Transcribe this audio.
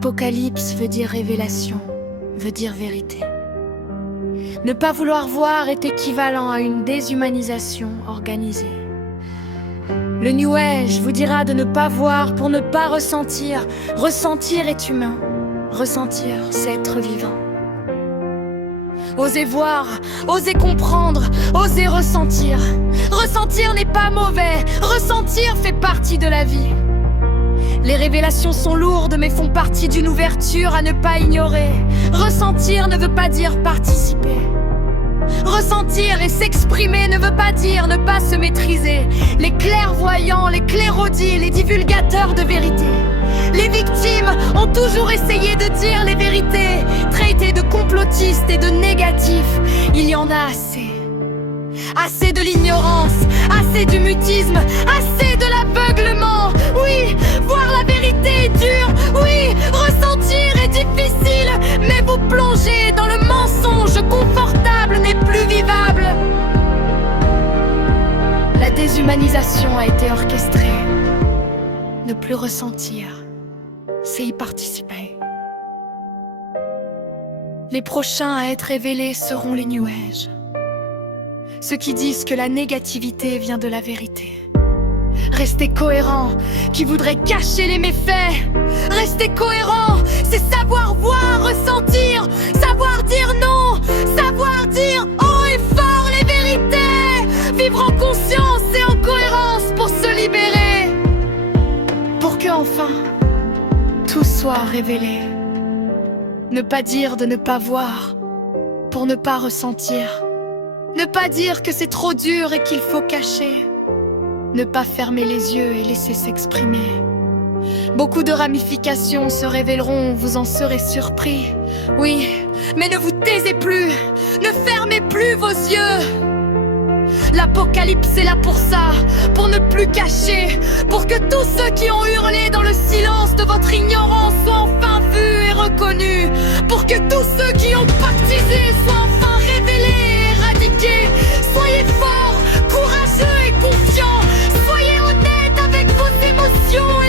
Apocalypse veut dire révélation, veut dire vérité. Ne pas vouloir voir est équivalent à une déshumanisation organisée. Le New Age vous dira de ne pas voir pour ne pas ressentir. Ressentir est humain, ressentir c'est être vivant. Osez voir, osez comprendre, osez ressentir. Ressentir n'est pas mauvais, ressentir fait partie de la vie. Les révélations sont lourdes mais font partie d'une ouverture à ne pas ignorer. Ressentir ne veut pas dire participer. Ressentir et s'exprimer ne veut pas dire ne pas se maîtriser. Les clairvoyants, les clairaudits, les divulgateurs de vérité. Les victimes ont toujours essayé de dire les vérités, traités de complotistes et de négatifs. Il y en a assez. Assez de l'ignorance, assez du mutisme, assez de l'aveuglement. Oui, voir la vérité est dur, oui, ressentir est difficile. Mais vous plongez dans le mensonge confortable n'est plus vivable. La déshumanisation a été orchestrée. Ne plus ressentir, c'est y participer. Les prochains à être révélés seront les New Age. Ceux qui disent que la négativité vient de la vérité. Restez cohérents, qui voudraient cacher les méfaits. Restez cohérents, c'est savoir voir, ressentir, savoir dire non, savoir dire haut et fort les vérités. Vivre en conscience et en cohérence pour se libérer. Pour que enfin, tout soit révélé. Ne pas dire de ne pas voir, pour ne pas ressentir. Ne pas dire que c'est trop dur et qu'il faut cacher. Ne pas fermer les yeux et laisser s'exprimer. Beaucoup de ramifications se révéleront, vous en serez surpris. Oui, mais ne vous taisez plus, ne fermez plus vos yeux. L'Apocalypse est là pour ça, pour ne plus cacher, pour que tous ceux qui ont hurlé dans le silence de votre ignorance soient enfin vus et reconnus, pour que tous ceux qui ont pactisé soient enfin révélés et éradiqués. Soyez forts, courageux et confiants, soyez honnêtes avec vos émotions